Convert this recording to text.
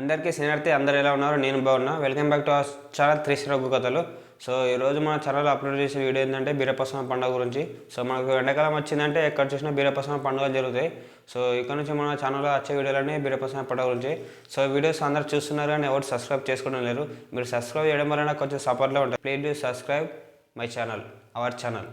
అందరికీ శనార్థి అందరు ఎలా ఉన్నారు? నేను బాగున్నా. Welcome back to our channel Trishree Raghu కథలు సో ఈరోజు మన ఛానల్ అప్లోడ్ చేసే వీడియో ఏంటంటే బీరపసమ పండుగ గురించి. సో మనకు ఎండాకాలం వచ్చిందంటే ఎక్కడ చూసినా బీరపసమ పండుగలు జరుగుతాయి. సో ఇక్కడ నుంచి మన ఛానల్లో వచ్చే వీడియోలన్నీ బీరపస్వామి పండుగ గురించి. సో వీడియోస్ అందరు చూస్తున్నారు కానీ ఎవరు సబ్స్క్రైబ్ చేసుకోవడం లేరు. మీరు సబ్స్క్రైబ్ చేయడం వల్ల కొంచెం సపోర్ట్లో ఉంటుంది. Please do subscribe my channel our channel